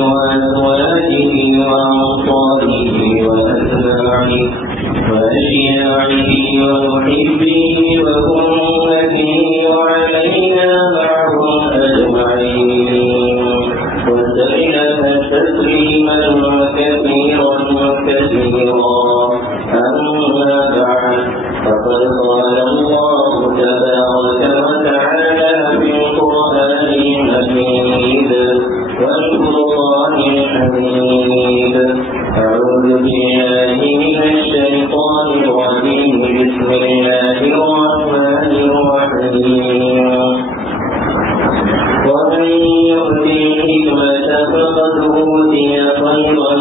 وأزواجه وأنصاره وأتباعه وأشياعه ومحبيه وأمته وعلينا معهم أجمعين وسلم تسليما كثيرا أما بعد فقد قال الله تبارك وتعالى في القرآن المجيد والفرقان الحميد أعوذ بالله من الشيطان الرجيم بسم الله الرحمن الرحيم ومن يؤت الحكمة فقد أوتي خيرا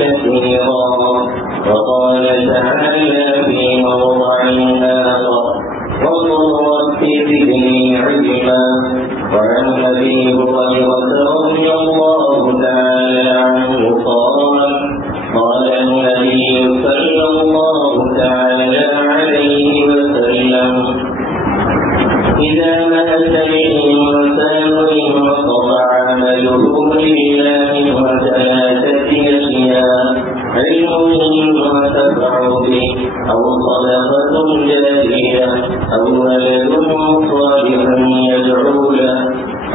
كثيرا وقال تعالى في موضع آخر وقل رب زدني علما وعن أبي هريرة رضي الله تعالى عنه قال النبي صلى الله تعالى عليه وسلم إذا مات الإنسان انقطع عمله إلا من ثلاثة أشياء علم ينتفع به أو صدقة جارية أو ولد صالح يدعو له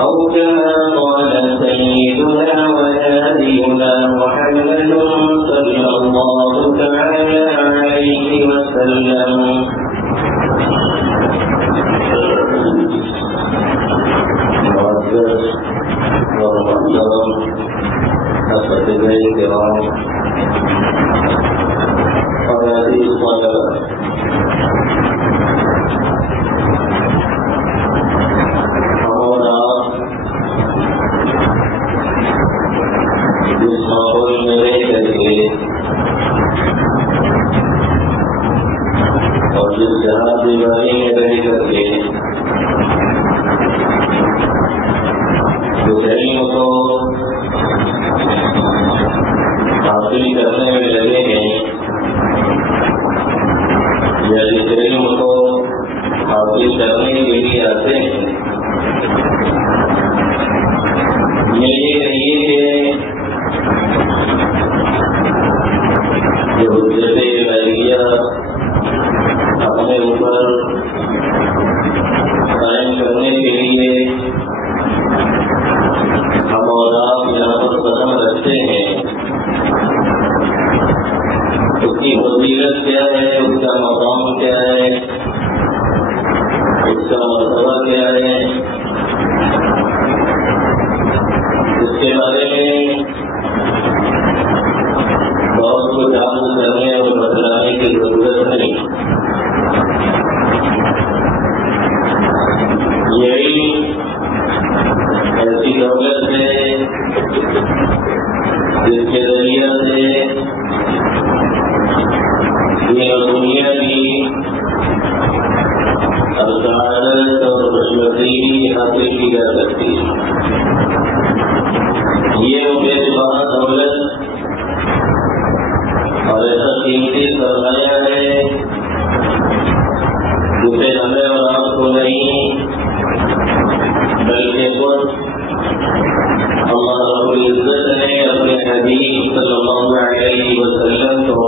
أو كما قال سيدنا ونبينا محمد صلى الله تعالى عليه وسلم معزز ومحترم أساتذة الكرام حضرات الطلبة ہمارا جس ماحول میں رہ کر کے اور جس جہاز بیماری میں رہ کر کے جو علم کو حاصل کرنے میں لگے ہیں یا جس علم کو حاصل کرنے کے لیے آتے ہیں یہ کہیے کہ جو حجت الہیہ اپنے اوپر قائم کرنے کے لیے ہم اور آپ یہاں پر قدم رکھتے ہیں اس کی فضیلت کیا ہے، اس کا مقام کیا ہے، اس کا مرتبہ کیا ہے، اس کے بارے میں بہت کچھ عام کرنے اور بتلانے کی ضرورت نہیں۔ یہی ایسی دولت ہے جس کے ذریعے سے دین و دنیا کی سعادت اور خوشنصیبی حاصل کی جا سکتی ہے۔ یہ بے شمار دولت اور ایسا قیمتی سرمایہ ہے جسے ہمیں اور آپ کو نہیں بلکہ خود اللہ رب العزت نے اپنے حبیب صلی اللہ علیہ وسلم کو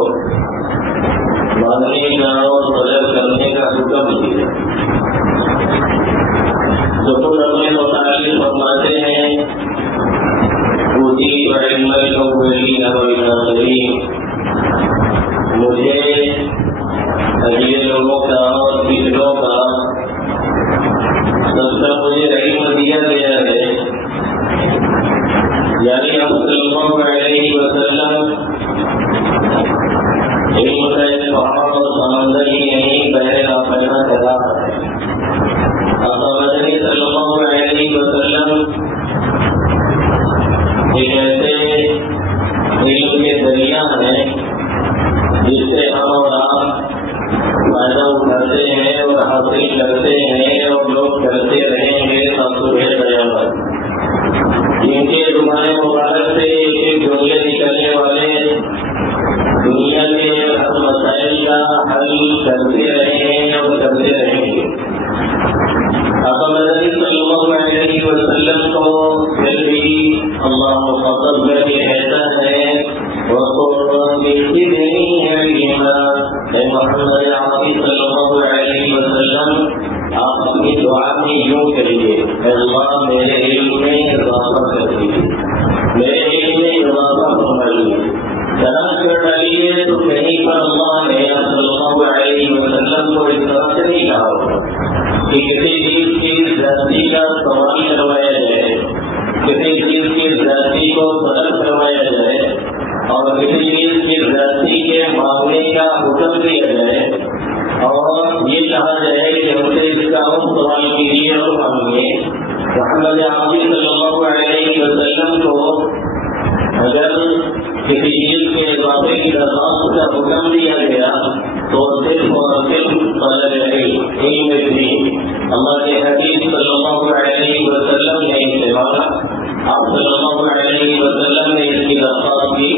مانگنے کا اور طلب کرنے کا حکم دیا۔ تو خود اپنے متعلق فرماتے ہیں اوتیت علم الاولین والآخرین، مجھے اگلے لوگوں کا اور پچھلوں کا سب کا مجھے علم دیا گیا ہے، یعنی آپ صلی اللہ علیہ وسلم علم کا ایک پہاڑ اور سمندر ہی نہیں پہلے آپ پیدا کرا ہے۔ آقا مدنی صلی اللہ علیہ وسلم ایک ایسے علم کے دریا ہیں جس سے ہم اور آپ فائدہ اٹھاتے ہیں اور حاصل کرتے ہیں اور لوگ کرتے رہیں گے صبح قیامت۔ جن کے تمہارے مبارک سے ایک جملے نکلنے والے دنیا کے ہر مسائل کا حل کرتے رہے ہیں اور کرتے رہیں گے۔ آقا مدنی صلی اللہ علیہ وسلم کو پھر بھی اللہ مخاطب کر کے کہتا ہے اے محمد عربی صلی اللہ علیہ وسلم آپ اپنی دعا میں یوں کریے اے اللہ میرے علم میں اضافہ کر دیجیے، میرے علم میں اضافہ فرمائیے، تلاش کر ڈالیے تو کہیں پر اللہ نے صلی اللہ علیہ وسلم کو اس طرح سے نہیں کہا ہوگا کہ کسی چیز کی زیادتی کا سوال کروایا جائے، کسی چیز کی زیادتی کو طلب کروایا جائے اور کسی چیز کی زیادتی کے مانگنے کا حکم دیا جائے اور یہ کہا جائے کہ ہم سے اس کا ہم سوال کیجیے اور مانگیے۔ محمد عربی صلی اللہ علیہ وسلم کو اگر کسی چیز کے اضافے کی درخواست کا حکم دیا گیا تو صرف اور صرف طلب علم دین اللہ کے حبیب صلی اللہ علیہ وسلم نے اسے مانا، آپ صلی اللہ علیہ وسلم نے اس کی درخواست کی،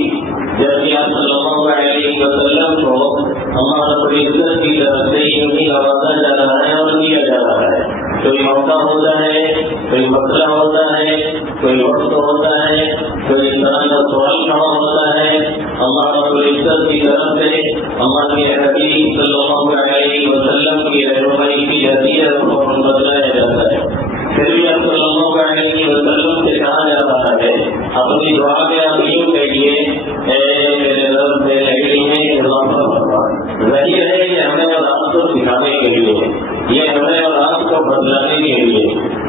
جبکہ آپ صلی اللہ علیہ وسلم کو اللہ رب العزت کی طرف سے یوں نوازا جا رہا ہے اور دیا جا رہا ہے۔ کوئی موقع ہوتا ہے، کوئی مسئلہ ہوتا ہے، کوئی وقت ہوتا ہے، کوئی اس طرح کا سوال کھڑا ہوتا ہے، اللہ رب العزت کی طرف سے اللہ کے حبیب صلی اللہ علیہ وسلم کی رہنمائی کی جاتی ہے اور بدلایا جاتا ہے۔ پھر بھی آپ صلی اللہ علیہ وسلم سے کہا جا رہا ہے اپنی دعا میں آپ یوں کہیے اے میرے رب میرے علم میں اضافہ فرما۔ ظاہر ہے کہ ہمیں اور آپ کو سکھانے کے لیے، یہ ہمیں اور آپ کو بدلانے کے لیے،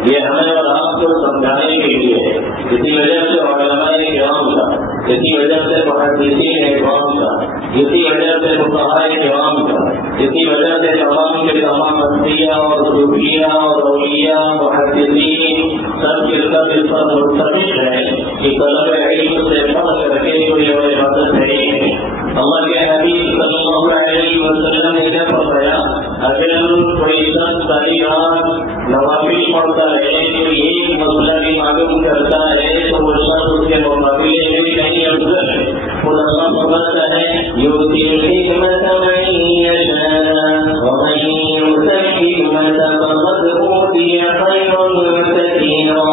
یہ ہمیں اور آپ کو سمجھانے کے لیے، اسی وجہ سے علماء کرام کا، اسی وجہ سے محدثین کرام کا، اسی وجہ سے فقہاء کرام کا، اسی وجہ سے تمام کے تمام انبیاء اور صوفیاء اور اولیاء محدثین سب کے سب اس پر متفق ہے کہ طلب علم سے پڑھ کر کے کوئی اور عبادت نہیں ہے۔ اللہ کے حبیب صلی اللہ علیہ وسلم نے کیا فرمایا، اگر کوئی شخص ساری رات نوافل پڑھتا ہے، کوئی ایک مسئلہ بھی معلوم کرتا ہے تو وہ شخص اس کے مقابلے میں بھی کہیں افضل ہے۔ خود اللہ فرماتا ہے یؤتی الحکمۃ من یشاء ومن یؤت الحکمۃ فقد اوتی خیرا کثیرا،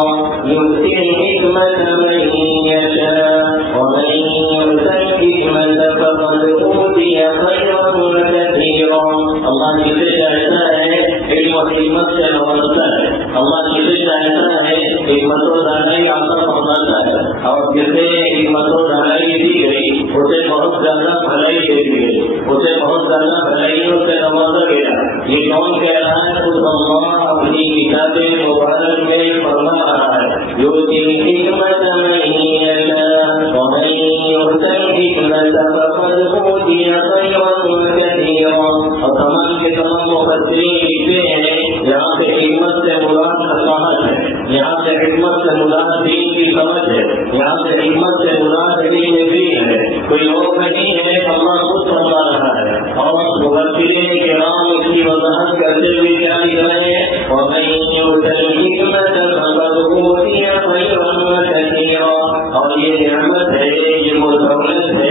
یؤتی الحکمۃ من یشاء ومن یؤت الحکمۃ فقد اوتی خیرا کثیرا۔ اللہ جسے چاہتا ہے علم و حکمت سے نوازتا ہے، اللہ جسے چاہتا ہے حکمت و دانائی عطا فرماتا ہے، اور جسے حکمت و دانائی دی گئی اسے بہت زیادہ بھلائی دے دی گئی، اسے بہت زیادہ بھلائیوں سے نوازا گیا۔ یہ کون کہہ رہا ہے؟ خود اللہ اپنی کتاب مبارک میں فرما رہا ہے یؤتی الحکمۃ من یشاء ومن یؤت الحکمۃ فقد اوتی خیرا کثیرا۔ اور تمام کے تمام مفسرین لکھتے ہیں یہاں سے حکمت سے مراد فصاحت ہے، یہاں سے حکمت سے مراد دین کی سمجھ ہے، یہاں سے حکمت سے مراد علم دین ہے، کوئی اور نہیں ہے، اللہ خود فرما رہا ہے۔ اور مفسرین کرام اس کی وضاحت کرتے ہوئے کیا لکھ رہے ہیں، وَمَن یؤت الحکمۃ فقد اوتی خیرا کثیرا۔ اور یہ نعمت ہے، یہ وہ دولت ہے،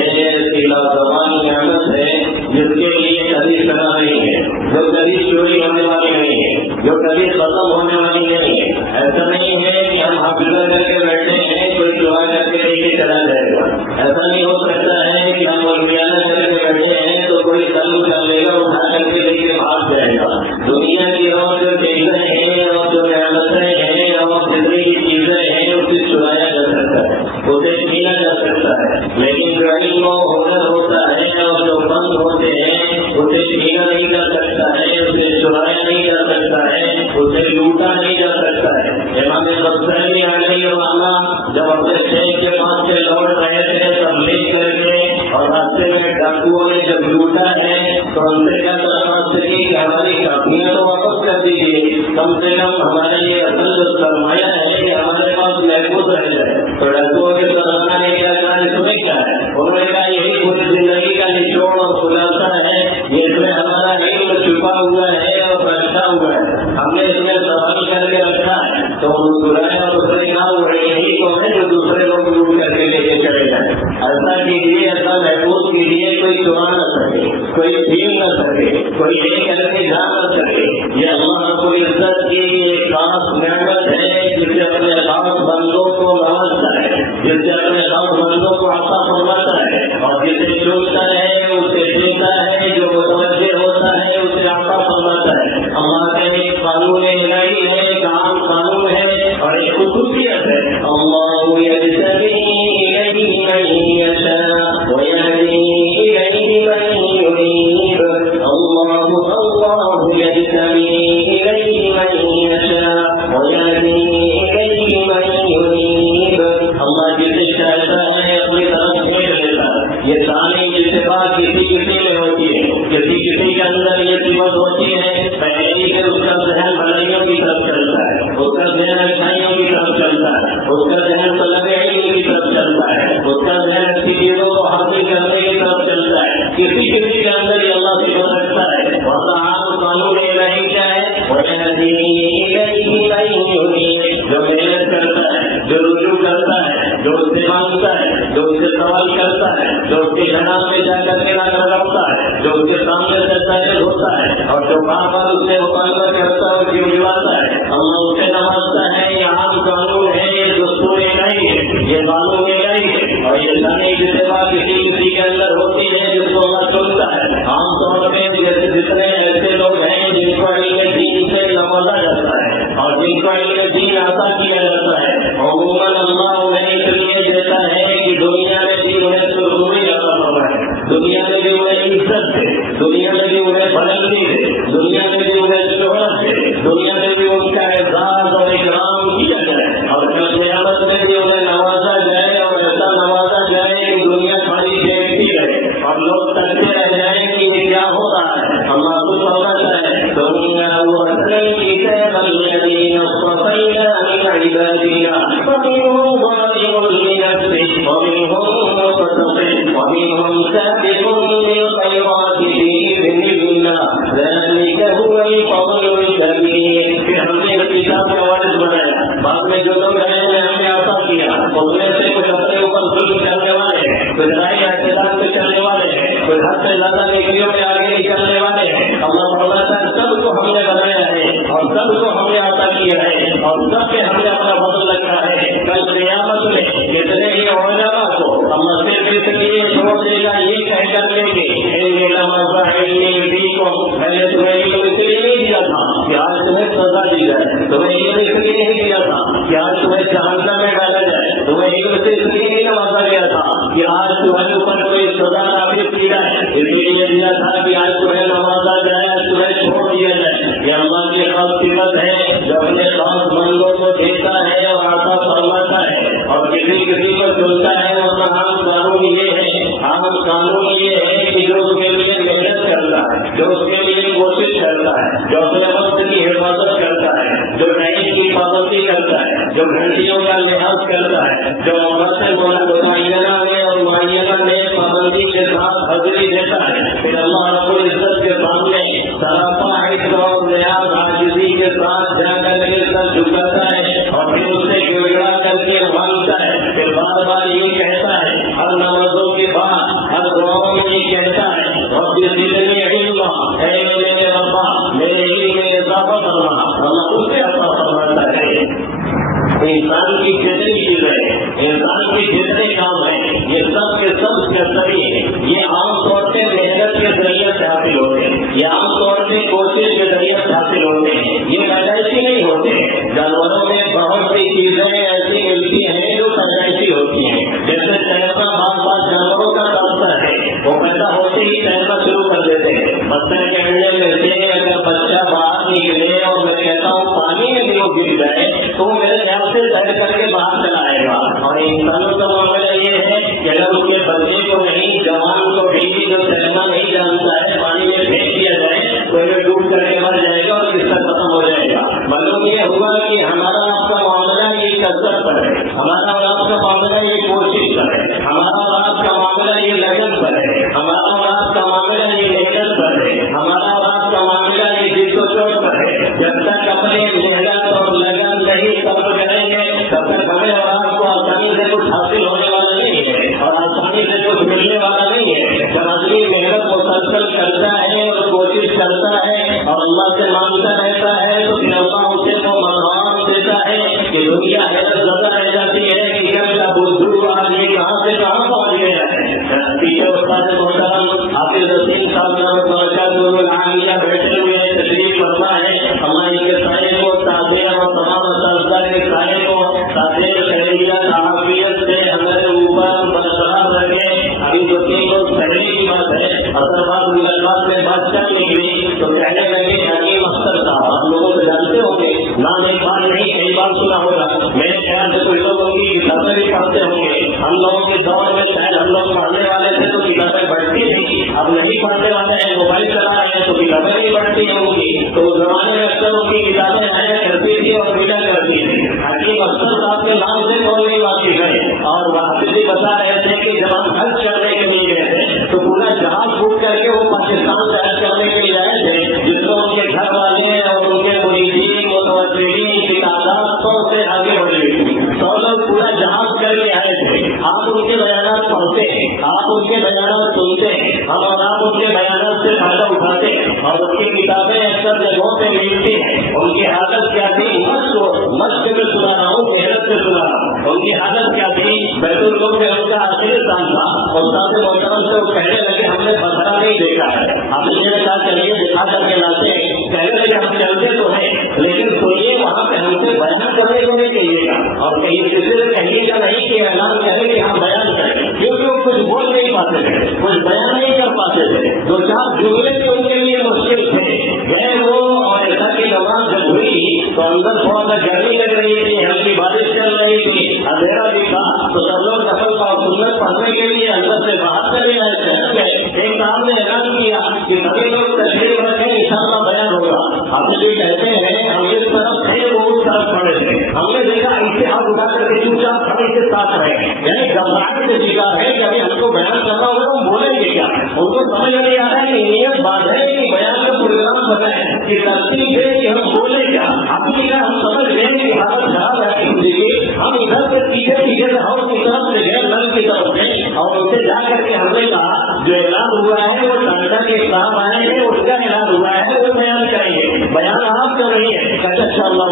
سلا زبان نعمت ہے جس کے لیے کبھی سنا نہیں ہے، جو کبھی چوری ہونے والی نہیں ہے، جو کبھی ختم ہونے والی نہیں ہے۔ ایسا نہیں ہے کہ ہم حافظہ کر کے بیٹھے ہیں کوئی دعا کر کے لے کے چلا جائے گا، ایسا نہیں ہو سکتا ہے کہ ہم مولویانہ کر کے بیٹھے ہیں تو کوئی تعلق کر لے گا اٹھا کر کے لے کے بھاگ جائے گا۔ دنیا کی اور جو چیزیں ہیں اور جو نعمتیں ہیں اور جتنی کی چیزیں ہیں اسے چرایا جا سکتا ہے، اسے چھینا جا سکتا ہے، لیکن جو علم و ہنر ہوتا ہے اور جو فن ہوتے ہیں اسے چھینا نہیں جا سکتا ہے، اسے چرایا نہیں جا سکتا ہے، اسے لوٹا نہیں جا سکتا ہے۔ امام غزالی علیہ الرحمہ جب اپنے شیخ کے پاس سے لوٹ رہے تھے تب لے کر کے اور راستے میں ڈاکوؤں نے جب لوٹا ہے تو ہم سے کیا درخواست کی کہ ہماری کاپیاں تو واپس کر دیجیے، کم سے کم ہمارا یہ اصل جو سرمایہ ہے کہ ہمارے پاس محفوظ رہ جائے۔ تو ڈاکوؤں کے سرمایہ نے کیا کہا، تمہیں کیا ہے؟ انہوں نے کہا یہی پوری زندگی کا نچوڑ اور خلاصہ ہے، یہ اس میں ہمارا علم چھپا ہوا ہے اور رکھا ہوا ہے، ہم نے اس میں سوال کر کے رکھا ہے۔ تو مسکرایا اور اس نے کہا وہ یہی تو ہے جو دوسرے لوگ لوٹ کر کے لے کے چلے جائیں۔ ایسا کیجیے، ایسا محفوظ کیجیے کوئی چرا نہ سکے، کوئی چھین نہ سکے، کوئی لے کر کے جا نہ سکے۔ یہ اللہ رب العزت کی ایک خاص نعمت ہے جسے اپنے خاص بندوں کو نوازتا ہے۔ جس سے اپنے خاص بندوں کو عطا فرماتا ہے، اور جسے چنتا ہے اسے دیتا ہے، جو متوجہ ہوتا ہے اسے عطا فرماتا ہے۔ اللہ کا ایک قانون الہی ہے، ایک عام قانون ہے اور ایک خصوصیت ہے، اللہ یجتبی الیہ من یشاء ویہدی الیہ من یرید۔ اللہ یجتبی الیہ من یشاء ویہدی الیہ من یرید۔ اللہ جسے چاہتا ہے اپنی طرف پھیر لیتا ہے۔ یہ ساری اتفاق کسی میں ہوتی ہے، کسی کے اندر یہ صفت ہوتی ہے، پہلے سے اس کا ذہن بھلائیوں کی طرف چلتا ہے، اس کا ذہن اچھائیوں کی طرف چلتا ہے، اس کا ذہن طلب علم کی طرف چلتا ہے، اس کا ذہن اچھی چیزوں کو حاصل کرنے کی طرف چلتا ہے۔ کسی کے اندر یہ اللہ سے رکھتا ہے، وہاں عام قانون الہی کیا ہے؟ وَيَهْدِي إِلَيْهِ مَن يُنِيبُ، جو محنت کرتا ہے، جو رجوع کرتا ہے، جو اس سے مانگتا ہے، جو اس سے سوال کرتا ہے، جو اس کے جناب میں جا کر کے لگتا ہے، جو اس کے سامنے سے ظاہر ہوتا ہے اور جو بار بار اس سے مطالبہ کرتا ہے اور جھجھلاتا ہے، اللہ اسے نوازتا ہے۔ یہ عام قانون ہے، یہ دستور الہی ہے، یہ قانون الہی ہے، اور یہ ساری اتفاق کسی کے اندر ہوتی ہے جس کو اللہ چنتا ہے۔ عام طور پہ جتنے ایسے لوگ ہیں جن کو علم دین سے نوازا جاتا ہے اور جن کو علم دین عطا کیا جاتا ہے، عموماً اللہ انہیں اس لیے دیتا ہے کہ دنیا میں بھی انہیں سرخوری عطا فرمائے، دنیا میں بھی انہیں عزت دے، دنیا میں بھی انہیں بلندی دے، دنیا میں بھی انہیں شہرت دے، دنیا میں بھی ان کا اعزاز اور اکرام کیا جائے، اور کل قیامت میں بھی انہیں نوازا جائے، اور ایسا نوازا جائے کہ دنیا خالی دیکھتی رہے اور لوگ تکتے رہ جائیں کہ یہ کیا ہو رہا ہے۔ اللہ کچھ ہوتا ہے دنیا وَأَسْلَمْ كِتَابَ الَّذِينَ اصْطَفَيْنَا مِنْ عِبَادِنَا فَمِنْهُمْ ظَالِمٌ لِنَفْسِهِ وَمِنْهُمْ مُقْتَصِدٌ وَمِنْهُمْ سَابِقٌ بِالْخَيْرَاتِ بِإِذْنِ اللَّهِ ذَلِكَ هُوَ الْفَضْلُ الْكَبِيرُ۔ پھر ہم نے اس کتاب کا وارث بنایا، بعد میں جو لوگ رہے ہیں ہم نے عطا کیا، ان میں سے کچھ اپنے اوپر ظلم کرنے والے ہیں، کچھ رائے اعتدال پہ چلنے والے ہیں، کچھ حد سے زیادہ نیکیوں میں آگے نکلنے والے ہیں۔ اللہ فرماتا ہے سب کو ہم نے بنایا ہے اور سب کو ہم نے عطا کیا ہے اور سب پہ ہم نے اپنا فضل رکھا ہے۔ کل قیامت میں کتنے ہی علماء کو اللہ صرف اس لیے چھوڑ دے گا یہ کہہ کر لیں گے میں نے تمہیں علم اس لیے نہیں دیا تھا کہ آج تمہیں سزا دی جائے، تمہیں علم اس لیے نہیں دیا تھا کہ آج تمہیں جہنم میں ڈالا جائے، تمہیں علم سے اس لیے نہیں نوازا گیا تھا کہ آج تمہارے اوپر کوئی سزا نافذ کی جائے، اس لیے دیا تھا کہ آج تمہیں نوازا جائے، آج تمہیں چھوڑ دیا جائے۔ یہ اللہ کی خاص صفت ہے جو اپنے خاص بندوں کو دیتا ہے اور عطا فرماتا ہے، اور کسی کو چنتا ہے۔ اور عام قانون یہ ہے، عام قانون یہ ہے کہ جو اس کے لیے محنت کرتا ہے، جو اس کے لیے کوشش کرتا ہے، جو اپنے وقت کی حفاظت کرتا ہے، جو ٹائم کی پابندی کرتا ہے، جو گھنٹیوں کا لحاظ کرتا ہے، جو متعینہ میں اور معینہ میں پابندی کے ساتھ حاضری دیتا ہے، پھر اللہ رب العزت کے سامنے سراپا عزت اور نیاز عاجزی کے ساتھ جا کر کے سر جھکاتا ہے اور پھر اس سے گڑگڑا کر کے مانگتا ہے، پھر بار بار یہ کہتا ہے، ہر نمازوں کے بعد ہر دعاؤں میں یہ کہتا ہے رب زدنی علما، اے میرے ربا میرے علم میں اضافہ فرما۔ اللہ اس سے عطا فرماتا ہے۔ انسان کی جتنی چیزیں، انسان کے جتنے کام ہیں، یہ سب کے سب سبھی ہیں، یہ عام طور پہ محنت کے ذریعے سے حاصل ہوتے ہیں، یہ عام طور پہ کوشش کے ذریعے سے حاصل ہوتے ہیں، یہ پیدائشی نہیں ہوتے ہیں۔ جانوروں میں بہت سی چیزیں ایسی ملتی ہیں جو پیدائشی ہوتی ہیں، جیسے تیرنا بعض جانوروں کا راستہ ہے، وہ پیدا ہوتے ہی تیرنا شروع کر دیتے ہیں۔ بچے کے انڈے میں سے اگر بچہ باہر نکلے اور میں کہتا ہوں پانی میں بھی وہ گر جائے تو میرے خیال سے تیر کر کے باہر چلا آئے گا۔ اور انسانوں کا معاملہ یہ ہے کہ اگر اس کے بچے کو نہیں، جوان کو بھی جو تیرنا نہیں جانتا ہے، پانی میں پھینک دیا جائے تو یہ ڈوب کر کے مر جائے گا اور قصہ ختم ہو جائے گا۔ معلوم یہ ہوا کہ ہمارا آپ کا معاملہ یہ کثرت پر ہے، ہمارا اور آپ کا معاملہ یہ کوشش پر ہے، ہمارا اور آپ کا معاملہ یہ لگن پر ہے، ہمارا اور آپ کا معاملہ یہ محنت پر ہے، ہمارا اور آپ کا معاملہ یہ جد و جہد پر ہے۔ جب تک اپنے محنت اور لگن نہیں صبر کریں گے تب تک ہمیں اور آپ کو آسانی سے کچھ حاصل ہونے والا نہیں ہے اور آسانی سے کچھ ملنے والا نہیں ہے۔ جب آدمی محنت مسلسل کرتا ہے اور کوشش کرتا ہے اور اللہ سے مانگتا رہتا ہے تو پھر اللہ اسے وہ مقام دیتا ہے کہ دنیا حیرت زدہ رہ جاتی ہے کہ کیا بدھو آج یہ کہاں سے کہاں پہنچ گیا ہے. پیچھے استاد محترم حافظ رسیم صاحب عالیہ بیٹھے ہوئے ہیں, تشریف فرما ہے. اللہ ان کے سائے کو تعزیہ اور تمام اساتذہ کے سائے کو تعزیہ خیریت عافیت سے ہمارے اوپر برقرار رکھے. ابھی جو تین لوگ پہلے کی بات ہے, اثر بات ملاقات میں بات چل نکلی تو کہنے لگے حکیم اختر صاحب آپ لوگوں کو جانتے ہوں گے, نام ایک بار نہیں کئی بار سنا ہوگا. میرے خیال سے کچھ لوگوں کی کتابیں بھی پڑھتے ہوں گے. ہم لوگوں کے دور میں شاید ہم لوگ پڑھنے والے تھے تو کتابیں بڑھتی تھی, اب نہیں پڑھنے والے ہیں, موبائل چلا رہے ہیں تو کتابیں نہیں بڑھتی ہوں گی. تو اس زمانے میں اکثر ان کی کتابیں آیا کرتی تھی اور ملا کرتی تھی. حکیم اختر صاحب کے نام سے کون نہیں واقف ہے. اور وہاں سے بتا رہے تھے کہ جب ہم حج کرنے کے لیے گئے تھے تو پورا جہاز بک کر کے وہ پاکستان سے حج کرنے کے لیے آئے تھے, جس میں ان کے گھر والے اور ان کے مریدین متوجرین کی تعداد 100 سے آگے بڑھ گئی تھی. 100 لوگ پورا جہاز کر کے آئے تھے. آپ ان کے بیانات پڑھتے ہیں, آپ ان کے بیانات سنتے ہیں, ہم اور آپ ان کے بیانات سے فائدہ اٹھاتے ہیں اور ان کی کتابیں اکثر جگہوں پہ ملتی ہیں. ان کی حالت کیا تھی, مشق میں سنا رہا ہوں, محنت سے سنا رہا ہوں. ان کی حالت کیا تھی, بیت الخلا میں ان کا آخری سال تھا. استاد محترم سے وہ کہنے لگے ہم نے بکرا نہیں دیکھا ہے. آپ نے کہا چلیے دکھا کر کے لاتے ہیں. کہنے لگے ہم چلتے تو ہیں لیکن سنیے وہاں پہ ہم سے بیان کرنے کو نہیں کہیے گا اور کہیں کسی سے کہیے گا نہیں کہ اعلان کریں کہ ہم بیان کریں, کیونکہ وہ کچھ بول نہیں پاتے تھے, کچھ بیان نہیں کر پاتے تھے. 2-4 جملے بھی ان کے لیے مشکل تھے. گئے وہ اور ایسا کی نماز جب ہوئی تو اندر تھوڑا سا گرمی لگ رہی تھی, ہلکی بارش چل رہی تھی, اندھیرا بھی تھا. تو سب لوگ نفل کا سنت پڑھنے کے لیے اندر سے باہر چلے آئے تھے. ایک صاحب نے اعلان کیا کہ سبھی لوگ تشریف رکھیں, انشاءاللہ بیان ہوگا. ہم جو کہتے ہیں ہم اس طرف تھے وہ اس طرف کھڑے تھے. ہم نے دیکھا اسے ہاتھ اٹھا کر کے چپ چاپ کھڑے کے ساتھ رہے, یعنی گھبراہٹ کے شکار ہے کہ ابھی ہم کو بیان کرنا ہوگا ہم بولیں گے کیا. ان کو سمجھ نہیں آ رہا ہے کہ نیت بات ہے کہ بیان کا پروگرام بنائیں کہ ترتیب ہے کہ ہم بولیں کیا. اپنی کا ہم سمجھ گئے کہ حالت خراب ہے ہم ادھر سے پیچھے پیچھے سے ہم کی طرف سے گئے, نل کی طرف سے, اور ان سے جا کر کے ہم نے کہا جو اعلان ہوا ہے وہ ٹانٹا کے خلاف آئے ہیں, اس کا اعلان ہوا ہے وہ بیان کریں گے. بیان آپ کر رہی ہے اچھا اللہ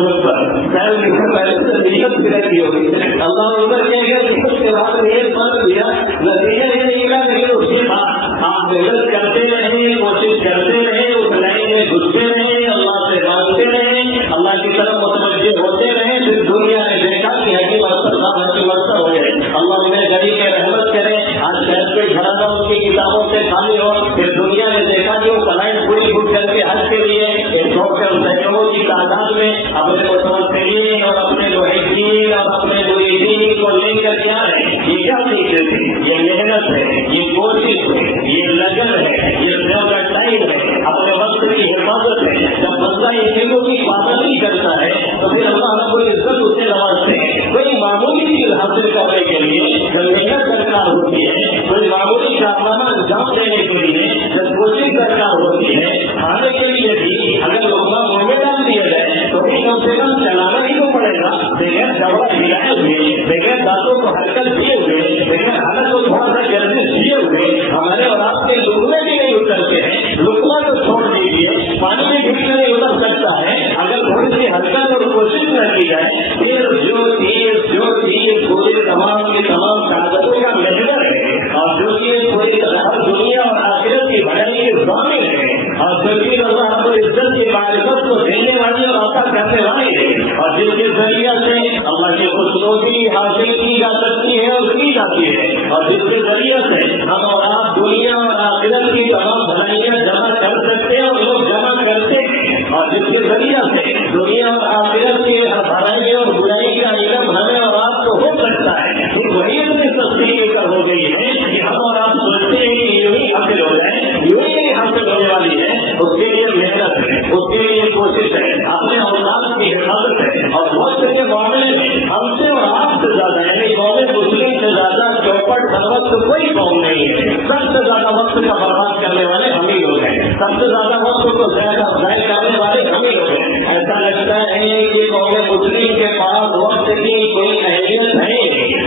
پہلے سے نیت بھی رکھی ہوگی. اللہ عمر کے بعد نیت بند دیا, نتیجہ یہ نکلا لیکن اس کے بعد آپ محنت کرتے رہے, کوشش کرتے رہے, اس لائن میں گھستے رہے, اللہ سے مانگتے رہے, اللہ کی طرف متوجہ ہوتے رہے. پھر دنیا نے دیکھا کہ حکیم اختر صاحب حکیم اختر ہو گئے. اللہ انہیں غریب کے رحمت کرے. آج شہر کے گھرانا ان کی کتابوں سے خالی ہو. پھر دنیا نے دیکھا کہ وہ فلائٹ پوری بک کر کے حج کے لیے ایک ڈاکٹر سیکڑوں کی تعداد میں اپنے متوسلین اور اپنے محبین اور اپنے مریدین کو لے کر کے آئے. یہ کیا چیزیں تھی, یہ محنت ہے, یہ کوشش ہے, یہ لگن ہے, یہ زیادہ ٹائم ہے, اپنے وقت کی حفاظت ہے. جب بندہ ان چیزوں کی پابندی کرتا ہے تو پھر اللہ رب العزت اسے نوازتے ہیں. کوئی معمولی چیز حاصل کرنے کے لیے جب محنت درکار ہوتی ہے, کوئی معمولی کارنامہ انجام دینے کے لیے جب کوشش درکار ہوتی ہے, کھانے کے لیے بھی اگر لوگوں منہ میں ڈال دیا جائے تو بھی کم سے کم چلانا ہی تو پڑے گا. بغیر جوڑا ہلائے ہوئے, بغیر دانتوں کو حرکت کیے ہوئے, بغیر حالت کو تھوڑا سا گردش کیے ہوئے ہمارے اور آپ کے لقمے بھی نہیں اترتے ہیں. لقمہ تو چھوڑ دیجیے, پانی میں گر کر نہیں اتر سکتا ہے اگر تھوڑی سی حرکت اور کوشش نہ کی جائے. پھر جو چیز پوری تمام کی تمام کاغذوں کا محور ہے اور جو چیز پوری طرح دنیا اور آخرت کی بھلائی کے ضامن ہے اور جو چیز اللہ رب العزت کی معرفت کو دینے والی اور عطا کرنے والی ہے اور جس کے ذریعہ سے اللہ کی خوشنودی حاصل کی جا سکتی ہے اور کی جاتی ہے اور جس کے ذریعے سے ہم اور آپ دنیا اور آخرت کی تمام بھلائیاں جمع کر سکتے ہیں اور لوگ جمع کرتے ہیں اور جس کے ذریعے سے دنیا اور آخرت کی بھلائی اور برائی کا علم ہمیں اور آپ کو ہو سکتا ہے. وہی اتنی سستی ہو گئی ہے کہ ہم اور آپ سوچتے ہیں کہ یوں ہی حاصل ہو جائے, یوں ہی نہیں حاصل ہونے والی ہے. اس کے لیے محنت ہے, اس کے لیے کوشش ہے, اپنے اولاد کی حفاظت ہے اور وقت کے معاملے میں ہم سے اور آپ سے زیادہ یعنی قوم مسلم سے زیادہ چوپٹ ہر وقت کوئی قوم نہیں ہے. سب سے زیادہ وقت کا برباد کرنے والے ہم ہی لوگ ہیں, سب سے زیادہ وقت کو زیادہ ضائع کرنے والے ہم ہی لوگ ہیں. ایسا لگتا ہے کہ قوم مسلم کے پاس وقت کی کوئی اہمیت ہے,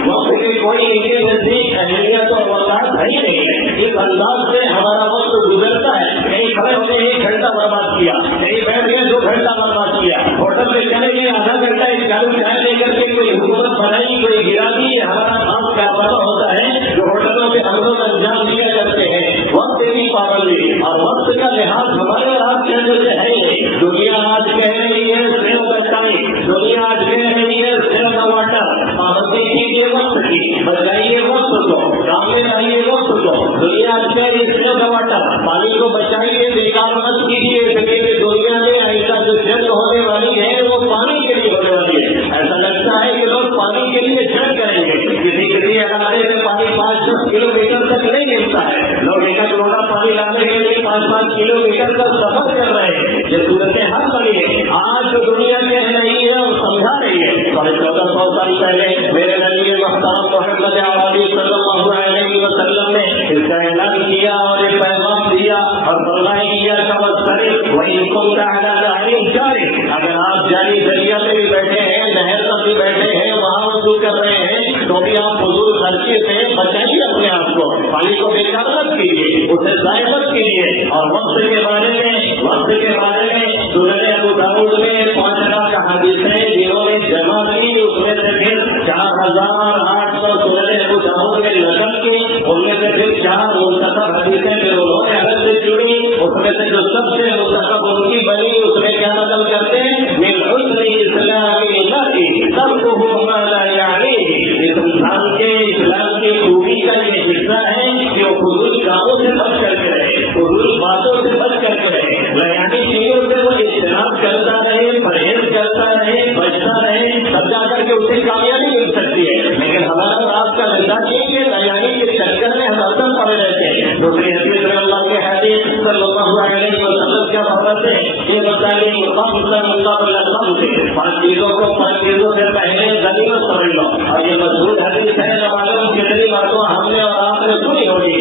وقت کی کوئی ان کے نزدیک اہمیت اور وقت ہے ہی نہیں. اس انداز سے ہمارا وقت گزرتا ہے. کہیں کھڑے ہونے 1 گھنٹہ برباد کیا, کہیں بیٹھ گئے 2 گھنٹہ برباد کیا, ہوٹل میں چلے گئے آدھا گھنٹہ ایک چالو چائے لے کر کے کوئی حکومت بنائی, کوئی گرا دی, ہمارا کام کیا بنا کی پابندی اور وقت کا لحاظ ہمارے آپ کے اندر سے ہے. دنیا آج کہہ رہی ہے صرف بچائی, دنیا آج کہہ رہی ہے صرف واٹر. پابندی کیجیے وقت کی, بچائیے وقت کو, کام میں لائیے وقت کو. دنیا آج کہہ رہی ہے صرف واٹر, پانی کو بچائیے, بیکار مت کیجیے. دنیا میں ایسا جو جنگ ہونے والی ہے وہ پانی کے لیے ہونے والی ہے. ایسا لگتا ہے کہ لوگ پانی کے لیے جنگ کریں گے. کسی علاقے میں پانی 5-10 کلو میٹر تک نہیں ملتا ہے. لوگ ایک لوٹا پانی لانے کے لیے 5-5 کلو میٹر کا سفر کر رہے ہیں. یہ صورتیں حل بنی ہے. آج جو دنیا کہہ رہی ہے اور سمجھا رہی ہے. 1400 سال پہلے میرے نبی محترم محمد عربی صلی اللہ علیہ وسلم نے اس کا اعلان کیا اور ایک پیغام دیا اور فرمایا وہی اگر آپ جاری دریا میں بھی بیٹھے ہیں, نہر پر بھی بیٹھے ہیں, وہاں وضو کر رہے ہیں تو بھی آپ فضول خرچے سے بچائیے اپنے آپ کو. پانی کو بیکار مت کیجیے, اسے ضائع مت کیجیے. اور وقت کے بارے میں سنن ابو داؤد میں 5,000 حدیثیں جنہوں نے جمع کی, اس میں سے پھر 4,800 سنن ابو داؤد میں نقل کی. ان میں سے پھر 4 منتخب حدیثیں جو انہوں نے الگ سے چنی, اس میں سے جو سب سے منتخب ان کی بنی, اس میں کیا نقل کرتے ہیں من حسن اسلام المرء ترکہ ما لا یعنیہ. اس انسان کے اسلام کی خوبی کا یہ حصہ ہے کہ وہ فضول کاموں سے بچ کر کے رہے, فضول باتوں سے بچ کر کے رہے, لایانی چیزوں سے وہ اجتناب کرتا رہے, پرہیز کرتا رہے, بچتا رہے, تب جا کر کے اسے کامیابی مل سکتی ہے. لیکن ہمارا آپ کا مزاج یہ کہ لایانی کے چکر میں ہم اثر پڑے رہتے ہیں. دوسری حدیث میں اللہ کے حدیث صلی اللہ علیہ وسلم کیا بات ہے, یہ بتائیے پانچ چیزوں سے پہلے غنیمت سمجھ لو. اور یہ مضبوط حدیث ہے, نہ معلوم کتنی باتوں ہم نے اور آپ نے سنی ہوگی.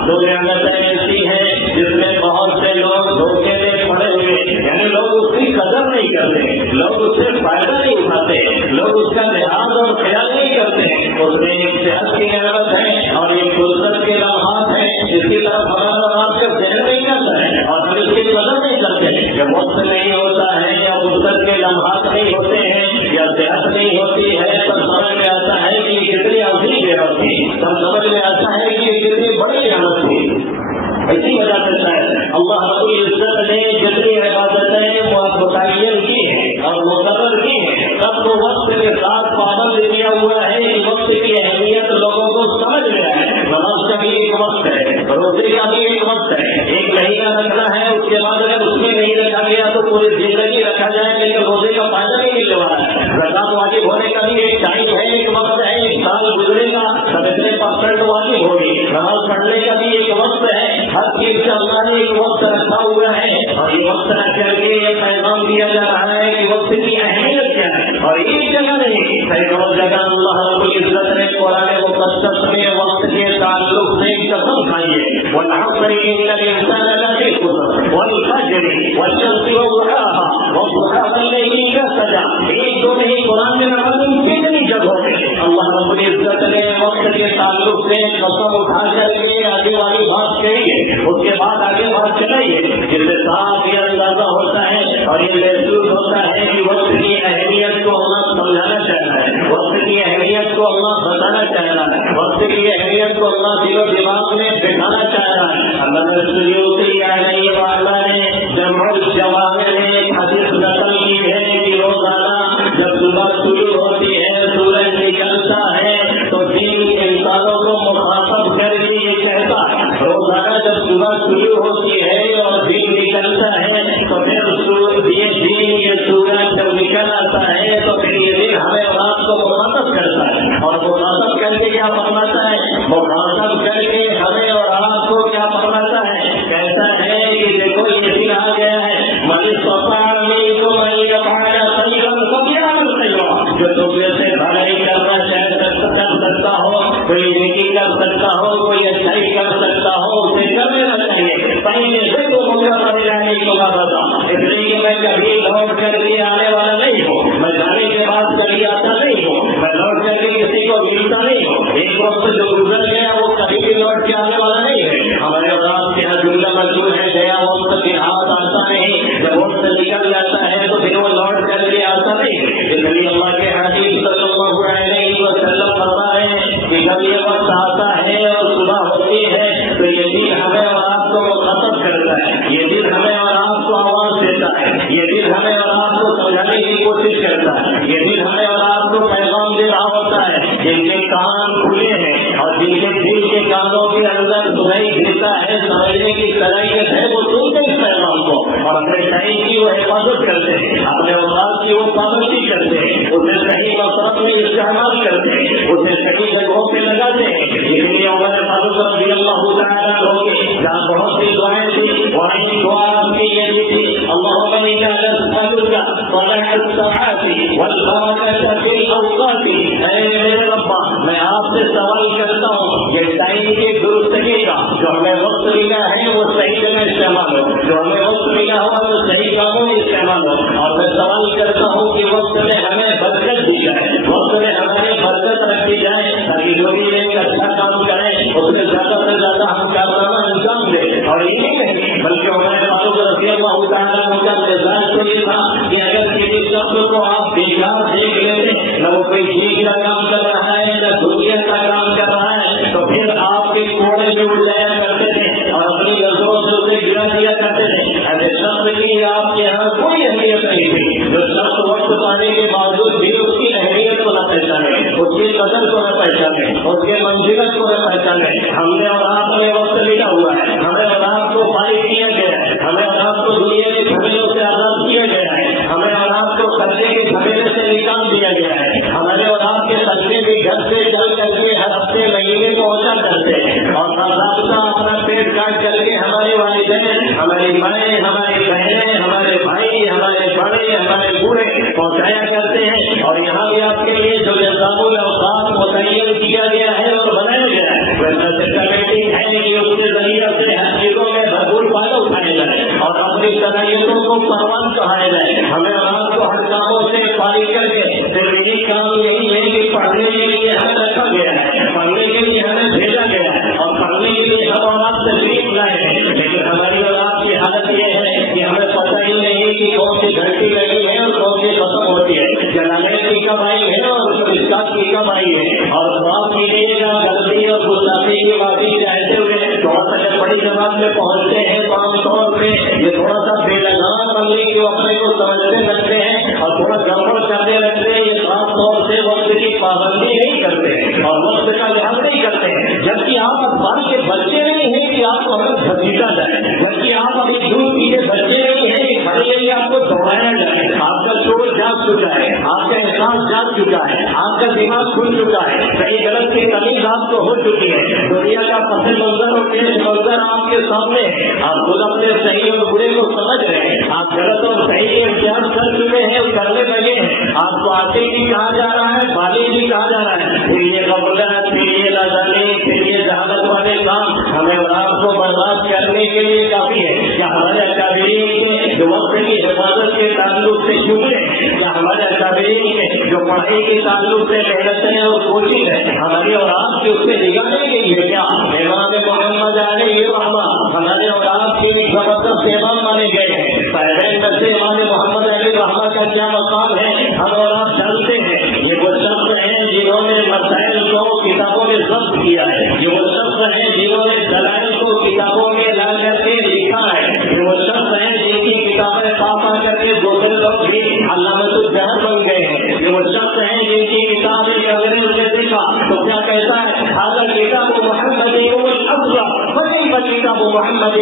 دو نعمتیں ایسی ہیں جس میں بہت سے لوگ دھوکے میں پڑے ہوئے, یعنی لوگ اس کی قدر نہیں کرتے, لوگ اس سے فائدہ نہیں اٹھاتے, لوگ اس کا لحاظ اور خیال نہیں کرتے. اس میں ایک صحت کی نعمت ہے اور ایک فرصت کے لمحات ہیں, جس کی طرف ہمارا اور آپ کا ذہن نہیں کرتا ہے اور ہم اس کی قدر نہیں کرتے. جب وقت نہیں ہوتا ہے یا فرصت کے لمحات نہیں ہوتے ہیں یا صحت نہیں ہوتی ہے, تب سمجھ میں آتا ہے کہ یہ کتنی عظیم نعمت تھی, تب سمجھ میں آتا ہے کہ یہ کتنی بڑی نعمت تھی. اسی وجہ سے شاید اللہ رب العزت نے جتنی عبادتیں متعین کی ہیں اور مقرر کی ہیں, سب کو وقت کے ساتھ پابند کیا ہوا ہے کہ وقت کی اہمیت لوگوں کو سمجھ میں آئے. نماز کا بھی ایک وقت ہے, روزے کا بھی ایک وقت ہے. ایک مہینہ رکھنا ہے, اس کے بعد اگر اس میں نہیں رکھا گیا تو پوری زندگی رکھا جائے, لیکن روزے کا فائدہ نہیں ملنے والا ہے. زکات واجب ہونے کا بھی ایک ٹائم ہے, ایک وقت ہے. ایک سال گزرے گا تب اتنے % واجب ہوگی. نماز پڑھنے کا بھی ایک وقت ہے. ہر چیز کا اللہ نے ایک وقت رکھا ہوا ہے اور یہ وقت رکھ کر کے یہ پیغام دیا جا رہا ہے کہ وقت کی اہمیت کیا ہے. اور ایک جگہ نہیں, سینکڑوں جگہ اللہ رب العزت نے قرآن مقدس میں وقت کے تعلق سے قسم کھائی ہے. والعصر ان الانسان لفی خسر والفجر والشمس وضحاها والضحى والليل اذا سجى. ایک دو نہیں, قرآن میں معلوم کتنی جگہوں میں اللہ رب العزت نے وقت کے تعلق سے قسم اٹھا کر کے آگے والی بات کہی ہے. اس کے بعد آگے بات چلائیے, جس سے صاف یہ اندازہ ہوتا ہے اور یہ محسوس ہوتا ہے کہ وقت کی اہمیت کو اللہ سمجھانا چاہتا ہے, وقت کی اہمیت کو اللہ بتانا چاہ رہا ہے, وقت کی اہمیت کو اللہ دل و دماغ میں بٹھانا چاہ رہا ہے. اللہ سیوطی علیہ وآلہ نے جمع الجواہر میں ایک حدیث نقل کی ہے کہ روزانہ جب صبح شروع ہوتی ہے, سورج نکلتا ہے تو دین انسانوں کو مخاطب کر کے یہ کہتا ہے, روزانہ جب صبح شروع ہوتی ہے اور دن نکلتا ہے تو پھر یہ دن یہ سورج جب نکل آتا ہے تو پھر یہ دن ہمیں اور آپ کو مخاطب کرتا ہے. اور مخاطب کر کے کیا فرماتا ہے, مخاطب کر کے ہمیں اور آپ کو کیا فرماتا ہے, کہتا ہے کہ دیکھو یہ دن آ گیا ہے, جو دوسرے سے بھلائی کرنا کر سکتا ہو, کوئی نیکی کر سکتا ہو, کوئی اچھائی کر سکتا ہو, اسے کر لینا چاہیے. پہلے سے تو موقع پر جانے کو بتا, اس لیے میں کبھی لوٹ کر کے آنے والا نہیں ہوں, میں جانے کے بعد کبھی آتا نہیں ہوں, میں لوٹ کر کے کسی کو ملتا نہیں ہوں. ایک وقت جو گزر گیا وہ کبھی بھی لوٹ کے آنے والا نہیں ہے. ہمارے رات کے یہاں جملہ مشہور ہے, گیا وقت کے ہاتھ آتا نہیں, جب وقت نکل جاتا ہے تو پھر وہ لوٹ کر کے آتا نہیں. اس لیے اللہ کے حبیب صلی اللہ علیہ وسلم فرما رہے ہیں یہ دل ہمیں اور آپ کو پیغام دے رہا ہوتا ہے. جن کے کان کھلے ہیں اور جن کے دل کے کانوں کے اندر سنائی دیتا ہے, سمجھنے کی صلاحیت ہے, وہ سنتے اس پیغام کو اور اپنے ٹائم کی وہ حفاظت کرتے ہیں, اپنے اوقات کی وہ پابندی کرتے ہیں, اسے صحیح مقصد میں استعمال کرتے ہیں, اسے صحیح جگہوں پہ لگاتے ہیں. اس لیے عمر فاروق رضی اللہ تعالیٰ عنہ کی جہاں بہت سی دعائیں تھی, وہاں کی دعا آپ کی یہ بھی تھی, اللهم إني أسألك صلاح الساعات والبركة في الأوقات. اے میرے رب, میں آپ سے سوال کرتا ہوں یہ ٹائم کی درستگی کا, جو ہمیں وقت ملا ہے وہ صحیح جگہ استعمال ہو, جو ہمیں وقت ملا ہوا وہ صحیح کاموں میں استعمال ہو. اور میں سوال کرتا ہوں کہ وقت میں ہمیں برکت دی جائے, وقت میں ہماری برکت رکھی جائے, تاکہ جو بھی ایک اچھا کام کریں اس میں زیادہ سے زیادہ ہم کارنامہ انجام دیں. اور یہ نہیں بلکہ عمر فاروق رضی اللہ تعالیٰ عنہ کا مزاج تو یہ تھا کہ اگر کسی شخص کو آپ بیکار دیکھ لیتے, نہ وہ کوئی چیز کا کام کر رہا ہے نہ دنیا کا کام کر رہا ہے, تو پھر آپ کے کوڑے میں اڑ جایا کرتے تھے اور اپنی نظروں سے اسے گرا دیا کرتے تھے. ایسے شخص کی آپ کے یہاں کوئی اہمیت نہیں تھی. جو شخص وقت پانے کے باوجود بھی اس کی اہمیت کو نہ پہچانے, اس کی قدر کو نہ پہچانے, اس کے منزلت کو نہ پہچانے. ہم نے اور آپ نے وقت لکھا ہوا ہے, ہمیں اور آپ کو فارغ کیا گیا ہے, ہمیں اور آپ کو دنیا کے جھمیلوں سے آزاد کیا گیا ہے, ہمیں اور آپ کو خرچے کے جھمیلے سے نکال دیا گیا ہے, ہمارے اور آپ کے خرچے بھی گھر سے چل کر کے ہر ہفتے مہینے پہنچا کرتے اور باضابطہ اپنا پیٹ کاٹ کر کے ہمارے والدین, ہماری مائیں, ہماری بہنیں, ہمارے بھائی, ہمارے بڑے, ہمارے بوڑھے پہنچایا کرتے ہیں. اور یہاں بھی آپ کے لیے جو نظام الاوقات متعین کیا گیا ہے اور بنایا گیا ہے, ویسا کمیٹی ہے کہ اس کے ذریعے سے ہر چیزوں میں بھرپور فائدہ اٹھایا جائے اور اپنی صلاحیتوں کو پروان چڑھایا جائے. ہمیں آپ کو ہر کاموں سے فارغ کر کے صرف یہی کام یہی ہے کہ پڑھنے کے لیے ہمیں رکھا گیا ہے, پڑھنے کے لیے ہمیں بھیجا گیا ہے اور پڑھنے کے لیے ہم اور آپ تشریف لائے ہیں. لیکن ہماری اور آپ کی حالت یہ ہے کہ ہمیں پتہ ہی نہیں کہ کون سی گھنٹی لگی ہے اور کون سی ختم ہوتی ہے, جلانے کی کب آئی ہے اور اسکاٹ کی کب آئی ہے. اور بات کیجیے گا غلطی اور گستاخی کی باتیں رہتے ہوئے تھوڑا سا جب بڑی جماعت میں پہنچتے ہیں تو عام طور پہ یہ تھوڑا سا بے لگام بننے کی اپنے کو سمجھنے لگتے ہیں اور تھوڑا گڑبڑ کرنے لگتے ہیں. یہ خاص طور سے وقت کی پابندی نہیں کرتے ہیں اور وقت کا لحاظ نہیں کرتے ہیں, جبکہ آپ اخبار کے بچے نہیں ہیں کہ آپ کو ہمیں گھسیٹا جائے, جبکہ آپ ابھی دودھ پی کے بچے نہیں ہیں کہ کھڑے کے لیے آپ کو دوڑایا جائے. آپ کا شور جاگ چکا ہے, آپ کا احساس جاگ چکا ہے, آپ کا دماغ کھل چکا ہے, صحیح غلط کی تمیز آپ کو ہو چکی ہے, دنیا کا پس منظر اور پیش منظر آپ کے سامنے ہے, آپ خود اپنے صحیح اور برے کو سمجھ رہے ہیں, آپ غلط اور صحیح کے امتحان کر چکے ہیں اور کرنے لگے ہیں. آپ کو آتے بھی کہا جا رہا ہے, بالغ بھی کہا جا رہا ہے, پھر یہ غفلت, پھر یہ نادانی, پھر یہ جہالت والے کام ہمیں اور آپ کو برباد کرنے کے لیے کافی ہے. کیا ہمارے اکابرین کے جو وقت کی حفاظت کے تعلق سے شکر ہے, کیا ہمارے اکابرین کے جو پڑھائی کے تعلق سے محنتیں اور کوشش ہے ہماری اور آپ کی اس سے نگاہ نہیں گئی ہے؟ کیا امام محمد علیہ الرحمہ ہمارے اور آپ کے زبردست امام مانے گئے ہیں. صاحبین میں سے امام محمد علیہ الرحمہ کا کیا مقام ہے ہم اور آپ جانتے ہیں. یہ وہ شخص ہیں جنہوں نے مسائل کو کتابوں میں ضبط کیا ہے, یہ وہ شخص ہیں جنہوں نے دلائل کو کتابوں میں لا کر کے لکھا ہے, یہ وہ شخص ہیں جن کی کتابیں پا کر کے دوسرے لوگ بھی علامت الجہر بن گئے ہیں, یہ وہ شخص ہیں جن کی کتاب ایک انگریز نے دیکھا تو کیا کہتا ہے, اگر کتاب محمد کتاب محمد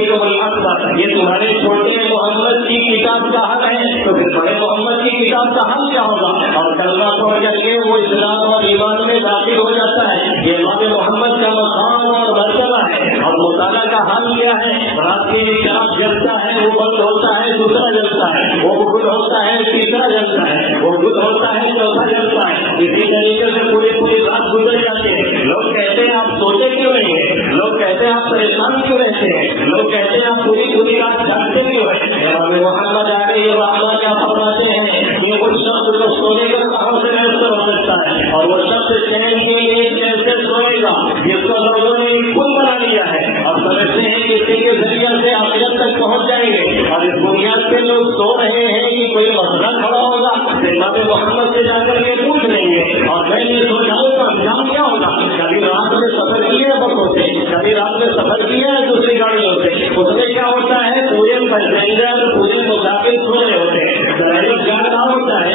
یہ تمہارے چھوٹے محمد کی کتاب کا حل ہے تو پھر بڑے محمد کی کتاب کا حل کیا ہوگا. اور کلمہ پڑھ کر کے وہ اسلام اور ایمان میں داخل ہو جاتا ہے. یہ امام محمد کا مقام اور مرتبہ ہے. اور مطالعہ کا حل کیا ہے, رات کے شراب جلتا ہے وہ بند ہوتا ہے دوسرا جلتا ہے, وہ گل ہوتا ہے تیسرا جلتا ہے, وہ گل ہوتا ہے چوتھا جلتا ہے. اسی طریقے سے پوری رات گزر جاتے ہیں. لوگ کہتے ہیں آپ سوچے کیوں نہیں ہیں, لوگ کہتے ہیں آپ پریشان کیوں رہتے ہیں, لوگ کہتے ہیں آپ پوری رات جاگتے کیوں ہیں. امام محمد علیہ الرحمہ کیا فرماتے ہیں کہ وہ شخص جو سونے کا کہاں سے میسر ہو سکتا ہے اور وہ شخص چین کے لیے کیسے سوئے گا جس کو لوگوں نے کل بنا لیا ہے اور سمجھتے ہیں کہ اسی کے ذریعے سے آخرت تک پہنچ جائیں گے. اور اس بنیاد پہ لوگ سو رہے ہیں کہ کوئی مسئلہ کھڑا ہوگا امام محمد سے جا کر کے پوچھ لیں گے اور میں یہ سوچاؤں کا انجام کیا ہوگا. کبھی رات میں سفر کیا ہے بسوں سے, کبھی رات میں سفر کیا ہے دوسری گاڑیوں سے, اس میں کیا ہوتا ہے پورے پیسنجر پورے مسافر سو رہے ہوتے ہیں, ڈرائیور جاگ رہا ہوتا ہے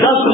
10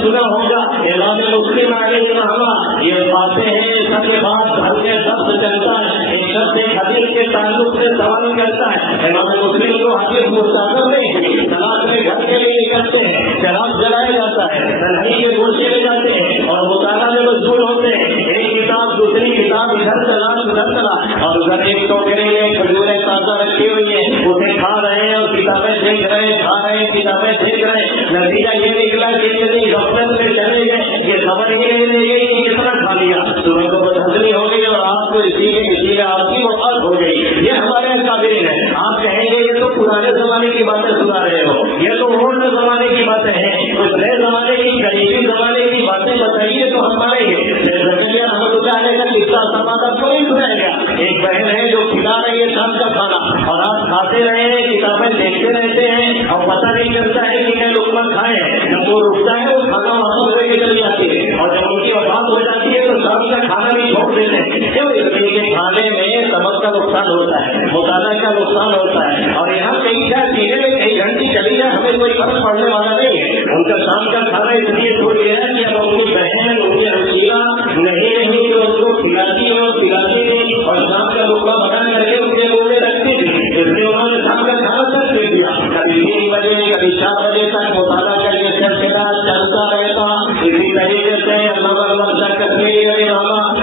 سنا ہوگا امام مسلم علیہ الرحمہ یہ باتیں ہیں، سب کے بعد گھر کے شخص چلتا ہے، ایک شخص ایک حدیث کے تعلق سے سوال کرتا ہے، امام مسلم کو حدیث مستقر نہیں ہوئی، طلاق میں گھر کے لیے نکلتے ہیں، شراب جلایا جاتا ہے، تنہائی کے گوشے لے جاتے ہیں اور مطالعہ میں مشغول ہوتے ہیں، ایک کتاب دوسری کتاب ادھر چلا ادھر چلا، اور ادھر ایک ٹوکرے میں کھجوریں تازہ رکھی ہوئی ہیں، اسے کھا رہے ہیں اور کتابیں دیکھ رہے ہیں، کھا رہے ہیں کتابیں دیکھ رہے ہیں، نتیجہ یہ نکلا کہ اتنی غفلت میں چلے گئے کہ خبر یہ لے گئی کہ کتنا کھا لیا، صبح کو بدہضمی ہو گئی اور آپ کو اسی لیے آپ کی وفات ہو گئی۔ یہ ہمارے قابل ہے، آپ کہیں گے یہ تو پرانے زمانے کی باتیں سنا رہے ہو، یہ تو اولڈ زمانے کی باتیں ہیں، کچھ نئے زمانے کی قریبی زمانے کی باتیں بتائیے تو ہم مانیں گے۔ زکریا رحمۃ اللہ علیہ کا قصہ سماعت کو نہیں سنائے گا، ایک بہن ہے جو کھلا رہی ہے شام کا کھانا اور آپ کھاتے رہے ہیں، کتابیں دیکھتے رہتے ہیں اور پتہ نہیں چلتا ہے کہ میں لقمہ کھائے ہیں، جب وہ رکتا ہے وہ کھانا واپس لے کے چلی جاتی ہے اور جب ان کی وفات ہو جاتی ہے تو شام کا کھانا بھی چھوڑ دیتے ہیں۔ کیوں؟ اس لیے کہ کھانے میں سبق کا نقصان ہوتا ہے، مطالعہ کا نقصان ہوتا ہے، اور یہاں کئی چار چیزیں میں کئی گھنٹے چلی جائے ہمیں کوئی فرق پڑنے والا نہیں ہے۔ ان کا شام کا کھانا اس لیے چھوڑ گیا کہ اب ان کی بہن ان کی ہمشیرہ نہیں تو ان کو کھلاتی ہو پلاتی نہیں اور شام کا لقمہ بنا کر کے ان کے منہ میں رکھتی تھی، اس لیے انہوں نے شام کا کھانا سر دے دیا۔ کبھی 3 بجے کبھی 4 بجے تک مطالعہ کر کے سلسلہ چلتا رہتا۔ اسی طریقے سے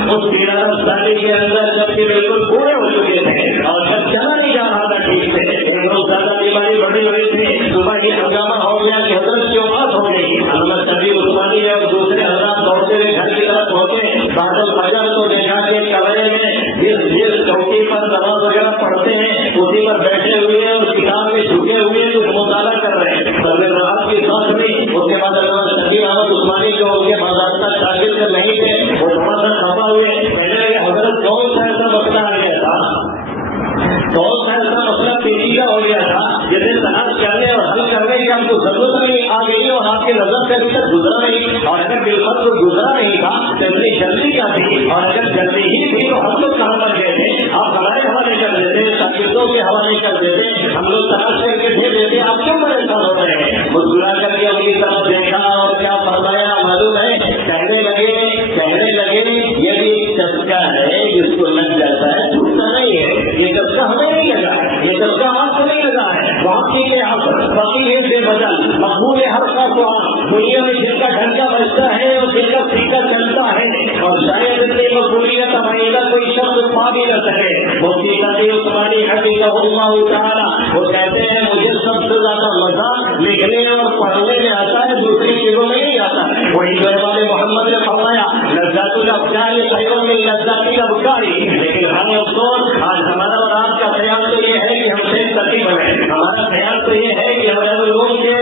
اس 13 سال کے اندر جب کہ بالکل پورے ہو چکے تھے اور جب چلا نہیں جا رہا تھا ٹھیک سے، ایک روز زیادہ بیماری بڑی ہوئی تھی، صبح یہ ہنگامہ ہو گیا کہ حضرت کی وفات ہو گئی۔ حضرت شبیر عثمانی ہے اور دوسرے حضرات دوڑتے ہوئے گھر کی طرف پہنچے، بعد الفجر تو دیکھا کہ کمرے میں جس چوکی پر نماز وغیرہ پڑھتے ہیں اسی پر بیٹھے ہوئے ہیں اور کتاب میں جھکے ہوئے کچھ مطالعہ کر رہے ہیں۔ رات کی سانس بھی اس کے بعد حضرت شبیر احمد عثمانی جو ان کے باضابطہ شاگرد نہیں تھے وہ تھوڑا سا خفا ہوئے، پہلے حضرت کون سا ایسا مسئلہ آ گیا تھا، کون سا ایسا مسئلہ پیچیدہ ہو گیا تھا جسے تلاش کرنے اور حل کرنے کی آپ کو ضرورت نہیں آ گئی اور آپ کی نظر سے ابھی تک گزرا نہیں، اور اگر بالکل تو گزرا نہیں تھا تو اتنی جلدی کیا تھی، اور اگر جلدی ہی تھی تو ہم لوگ کہاں پر گئے تھے، آپ ہمارے حوالے کر دیتے، شاگردوں کے حوالے کر دیتے، ہم لوگ تلاش کر کے بھیج دیتے، آپ کیوں پریشان ہو رہے ہیں؟ مسکرا کر کے ان کی طرف دیکھا اور کیا فرمایا معلوم ہے، کہنے لگے یہ بھی ایک چسکا ہے جس کو لگ جاتا ہے چھوٹتا نہیں ہے، یہ چسکا ہمیں نہیں لگا ہے، یہ چسکا آپ کو نہیں لگا ہے، واقعی کے آپ فقیر سے بدل مقبول ہر کا تو دنیا میں جن کا ڈھنکا بچتا ہے اور جن کا سیکھا چلتا ہے اور شاید اتنی مقبولیت ہمارا کوئی شخص پا بھی نہ سکے۔ مفتی قاضی عثمانی حفظہ اللہ تعالی وہ کہتے ہیں مجھے سب سے زیادہ مزہ لکھنے اور پڑھنے میں آتا ہے، دوسری چیزوں میں نہیں آتا۔ وہی امام محمد نے فرمایا لذات الابصار خیر من لذات الابصار، لیکن ہمیں افسوس آج ہمارا اور آپ کا خیال تو یہ ہے کہ ہم سے تقریب ہے، ہمارا خیال تو یہ ہے کہ ہمارے لوگوں کے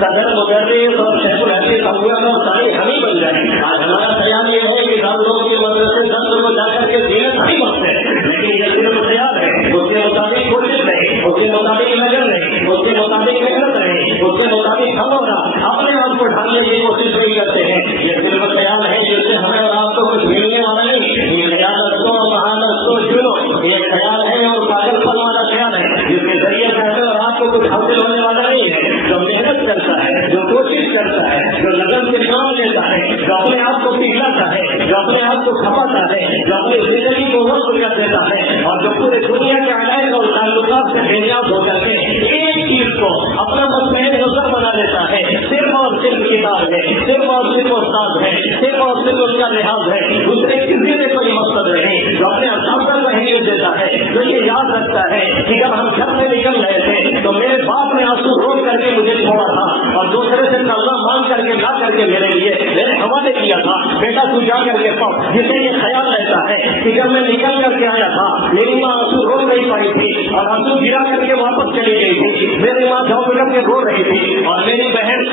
صدر مدرس اور شیخ الحدیث اور ساری ہم ہی بن جائیں۔ آج ہمارا خیال یہ ہے کہ ہم لوگوں کے مدرسے دفتر کو جا کر کے زینت نہیں بنتے، لیکن یہ صرف خیال ہے، اس کے مطابق کوشش نہیں، اس کے مطابق نظر نہیں، اس کے مطابق محنت نہیں، اس کے مطابق ہم اور اپنے آپ کو ڈھالنے کی کوشش نہیں کرتے ہیں۔ یہ صرف خیال ہے جس سے ہمیں اور آپ کو کچھ ملنے والا نہیں، یہ خیال کو مہانت کو چنو، یہ خیال ہے اور پاگل پن والا خیال ہے جس کے ذریعے سے ہمیں اور آپ کو کچھ حاصل ہونے والا نہیں ہے۔ جو محنت کرتا ہے، جو کوشش کرتا ہے، جو لگن سے کام لیتا ہے، جو اپنے آپ کو پگھلاتا ہے، جو اپنے آپ کو کھپاتا ہے، جو اپنی زندگی کو وقت کر دیتا ہے اور جو پورے دنیا کے عقائد اور تعلقات سے بےنیاز ہو کر کے ایک چیز کو اپنا مسئلہ نظر بنا دیتا ہے، صرف اور صرف کتاب ہے، صرف اور صرف استاد ہے، صرف اور صرف اس کا لحاظ ہے، دوسرے کسی میں کوئی مقصد نہیں، جو اپنے اساتذہ کو اہمیت دیتا ہے، جو یہ یاد رکھتا ہے کہ جب ہم گھر سے نکل رہے تھے تو میرے باپ نے آنسو رو کر کے مجھے چھوڑا تھا اور دوسرے سے قرضہ مانگ کر کے لا کر کے میرے لیے میرے حوالے کیا تھا، بیٹا تو جا کر کے پڑھ، جسے یہ خیال رہتا ہے کہ جب میں نکل کر کے آیا تھا میری ماں آنسو رو نہیں پائی تھی اور آنسو گرا کر کے واپس چلی گئی تھی، میری ماں جھوک کر کے رو رہی تھی اور میری بہن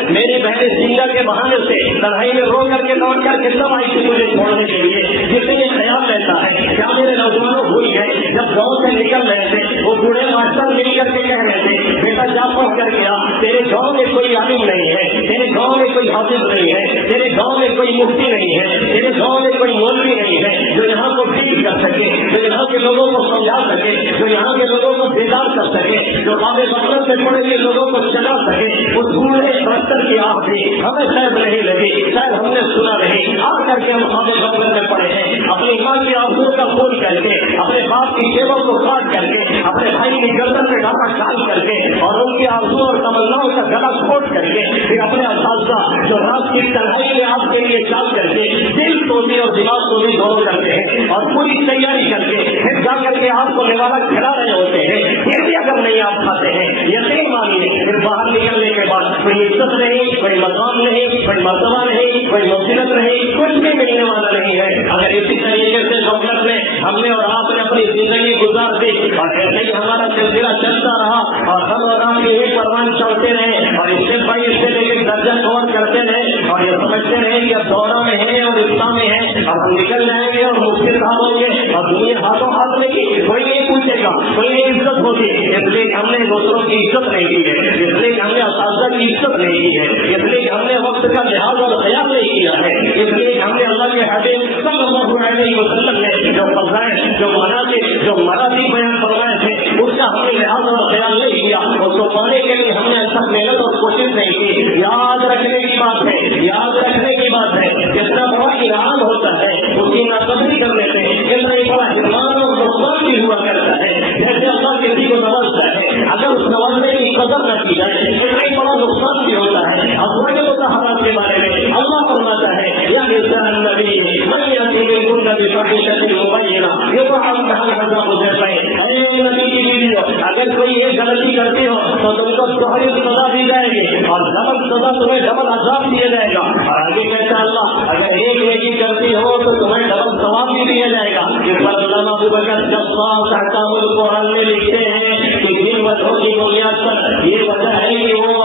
زندہ کے بہانے سے لڑائی میں رو کر کے لوٹ کر کے سب آئی تھی مجھے چھوڑنے کے لیے، جسے یہ خیال رہتا ہے کیا میرے نوجوانوں بھول گئے جب گاؤں سے نکل رہے تھے وہ بوڑھے ماسٹر مل کر کے کہہ رہے تھے بیٹا جا پڑھ کر کے آ، تیرے گاؤں میں کوئی عالم نہیں ہے، تیرے گاؤں میں کوئی حافظ نہیں ہے، تیرے گاؤں میں کوئی مفتی نہیں ہے، تیرے گاؤں میں کوئی مولوی نہیں ہے جو یہاں کو ٹھیک تبدیل کر سکے، جو یہاں کے لوگوں کو سمجھا سکے، جو یہاں کے لوگوں کو بیدار کر سکے، جو خواب غفلت میں پڑے ہوئے لوگوں کو چلا سکے، اس بوڑھے پتھر کی آہ بھی ہمیں شاید نہیں لگی، شاید ہم نے سنا نہیں، آ کر کے ہم خواب غفلت میں پڑے ہیں، اپنی ماں کی آنکھوں کا خون کر کے، اپنے باپ کی جیبوں کو کاٹ کر کے، اپنے بھائی کی گردن میں ڈاپا ڈال کر کے، اور ان کی آرزو اور تمناؤں کا گلا گھونٹ کر کے، پھر اپنے اساتذہ جو رات کی تنہائی میں آپ کے لیے چال کر کے دل سوزی اور دماغ سوزی دونوں کرتے ہیں، اور پوری تیاری کر کے پھر جا کر کے آپ کو نوالا کھلا رہے ہوتے ہیں، پھر بھی اگر نہیں آپ کھاتے ہیں، یقین مانیے پھر باہر نکلنے کے بعد کوئی عزت نہیں، کوئی مقام نہیں، کوئی مرتبہ نہیں، کوئی منزلت نہیں، کچھ بھی ملنے والا نہیں ہے۔ اگر اسی طریقے سے غفلت میں ہم نے اور آپ نے اپنی زندگی گزار دی اور ایسے ہی ہمارا سلسلہ چلتا رہا اور ہم اور آپ یہی پروان چڑھتے رہے اور اس سے بھائی اس سے لے کے درجہ کور کرتے رہے اور یہ سمجھتے رہے کہ اب دورہ میں ہے اور اسلام میں ہے، اب ہم نکل جائیں گے اور مفتی صاحب ہوں گے اور دنیا ہاتھوں ہاتھ میں کی کوئی نہیں پوچھے گا، کوئی نہیں عزت ہوگی، اس لیے ہم نے دوسروں کی عزت نہیں کی ہے، اس لیے ہم نے اساتذہ کی عزت نہیں کی ہے، اس لیے ہم نے وقت کا لحاظ اور خیال نہیں کیا ہے، اس لیے ہم نے اللہ کے حبیب صلی اللہ علیہ وسلم نے جو فضائل، جو مناظر، جو مراتب بیان فرمائے تھے اس کا ہم نے لحاظ اور خیال نہیں کیا، اس کو پانے کے لیے ہم نے ایسا محنت اور کوشش نہیں کی۔ یاد رکھنے کی بات ہے، یاد رکھنے کی بات ہے، جتنا بڑا انعام ہوتا ہے اس کی ناقدری کر لیتے ہیں، اتنا ہی بڑا ایمان اور نقصان بھی ہوا کرتا ہے۔ جیسے اللہ کسی کو نوازتا ہے، اگر اس نوازنے کی قدر نہ کی جائے اتنا ہی بڑا نقصان بھی ہوتا ہے۔ ازواج مطہرات کے بارے میں اللہ فرماتا ہے یا نساء النبی من یأتی منکن بفاحشۃ مبینہ یضاعف لها العذاب ضعفین، اے نبی کی بیویوں اگر کوئی یہ غلطی کرتی ہو تو تم کو دوہری سزا دی جائے گی اور ڈبل سزا تمہیں ڈبل عذاب دیا جائے گا۔ اور آگے کہتا اللہ اگر ایک نیکی کرتی ہو تو تمہیں ڈبل ثواب بھی دیا جائے گا۔ اس پر علامہ ابوبکر جفار احکام القرآن میں لکھتے ہیں کہ جن وجہوں کی بنیاد پر یہ وجہ ہے کہ وہ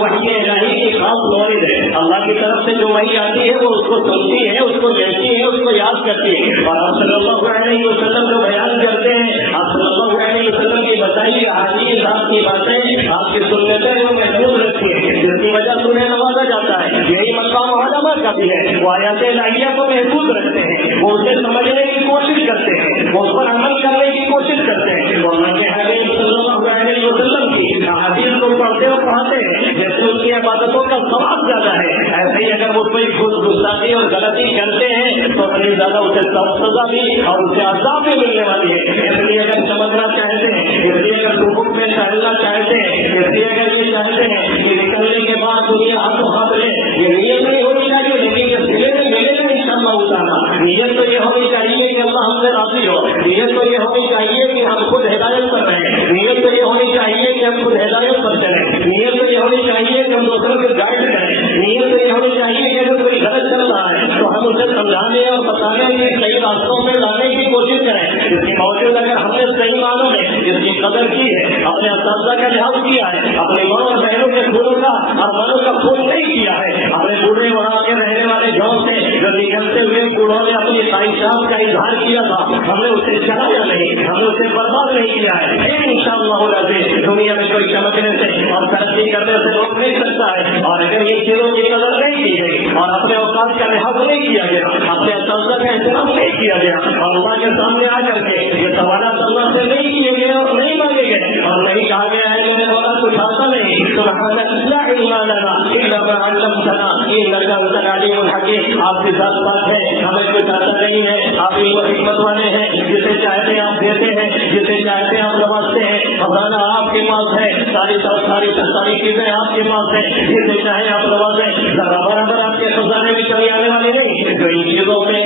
وحی الہی کی خاص مورد ہے، اللہ کی طرف سے جو وحی آتی ہے وہ اس کو سنتی ہے، اس کو دیکھتی ہے، اس کو یاد کرتی ہے، اور آپ صلی اللہ علیہ وسلم جو بیان کرتے ہیں، آپ صلی اللہ علیہ وسلم کی بتائی احادیث، آپ کی باتیں، آپ کی سنتیں وہ محفوظ رکھتی ہیں، جس کی وجہ سے انہیں نوازا جاتا ہے۔ یہی مقام علماء کا بھی ہے، وہ آیات الہیہ کو محفوظ رکھتے ہیں، وہ اسے سمجھنے کی کوشش کرتے ہیں، وہ اس پر عمل کرنے کی کوشش کرتے ہیں، وہ اللہ کے حبیب صلی اللہ علیہ وسلم کی احادیث کو پڑھتے اور پڑھاتے ہیں، جیسے ان کی عبادتوں کا ثواب زیادہ ہے، ایسے ہی اگر وہ کوئی گستاخی اور غلطی کرتے ہیں تو اتنی زیادہ اسے سزا بھی اور اسے عذاب بھی ملنے والی ہے۔ اس لیے اگر چمکنا چاہتے ہیں، اس لیے اگر افق میں ٹہلنا چاہتے ہیں، اس لیے اگر یہ چاہتے ہیں کہ نکلنے کے بعد دنیا ہاتھوں ہاتھ لے، یہ نیت نہیں ہونی چاہیے لیکن یہ سلے میں ملے گا انشاءاللہ تعالیٰ۔ نیت تو یہ ہونی چاہیے کہ اللہ ہم سے راضی ہو، نیت تو یہ ہونی چاہیے کہ ہم خود ہدایت پر رہیں، نیت تو یہ ہونی چاہیے کہ ہم خود ہدایت پر چلیں، نیت تو یہ ہونی چاہیے کہ ہم دوسروں کو گائڈ کریں، نیت تو یہ ہونی چاہیے کہ اگر کوئی غلط چل رہا ہے تو ہم اسے سمجھانے اور بتانے کے صحیح راستوں میں لانے کی کوشش کریں۔ اس کے باوجود اگر ہم نے صحیح معنوں میں اس کی قدر کی ہے، اپنے اساتذہ کا لحاظ کیا ہے، اپنے ماں اور بہنوں کے خونوں کا اور منوں کا خون نہیں کیا ہے، اپنے بوڑھے وہاں کے رہنے والے گاؤں سے جو نکلتے ہوئے بوڑھوں نے اپنی خواہشات کا اظہار کیا تھا، ہم نے اسے چلایا نہیں، ہم نے اسے برباد نہیں کیا ہے۔ انشاءاللہ العزیز دنیا میں کوئی چمکنے سے اور ترقی کرنے سے روک نہیں سکتا ہے، اور اگر یہ چیزوں کی قدر نہیں کی گئی اور اپنے اوقات کا لحاظ نہیں کیا گیا، اپنے اساتذہ کا احترام نہیں کیا گیا اور اللہ کے سامنے آ کر کے یہ سوالات اللہ سے نہیں کیے گئے اور نہیں مانگے گئے اور نہیں کہا گیا ہے میرے والا کچھ آتا نہیں، سبحانک لا علم لنا الا ما علمتنا انک انت العلیم الحکیم۔ آپ کی ذات پاک ہے، ہمیں کوئی آتا نہیں ہے، آپ علم و حکمت والے ہیں، جسے چاہتے ہیں آپ دیتے ہیں، جسے چاہتے ہیں آپ نوازتے ہیں، خزانہ آپ کے پاس ہے، ساری چیزیں آپ کے پاس ہیں، جسے چاہے آپ نوازیں، ذرا برابر آپ کے خزانے میں چلی آنے والے نہیں۔ جو ان چیزوں پہ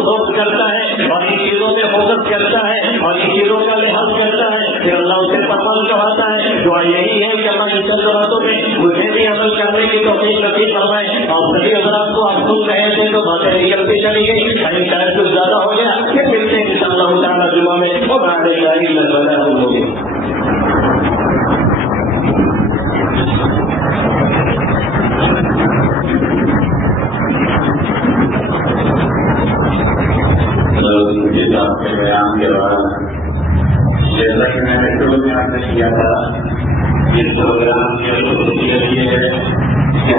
فوکس کرتا ہے اور ان چیزوں پہ فوکس کرتا ہے اور ان چیزوں کا لحاظ کرتا ہے، پھر اللہ اسے پرواز کرواتا ہے۔ دعا یہی ہے کہ اللہ ان چند باتوں میں مجھے بھی عمل کرنے کی توفیق نصیب فرمائے۔ اور سبھی حضرات کو آپ سن رہے تھے تو باتیں نکلتی چلی گئی، کہیں شاید کچھ زیادہ ہو گیا، پھر ملتے ہیں انشاءاللہ تعالیٰ جمعہ میں۔ اور آپ کے بیان کے بعد جیسا کہ میں نے شروع میں آپ نے کیا تھا، اس پروگرام کی خصوصیت یہ ہے کہ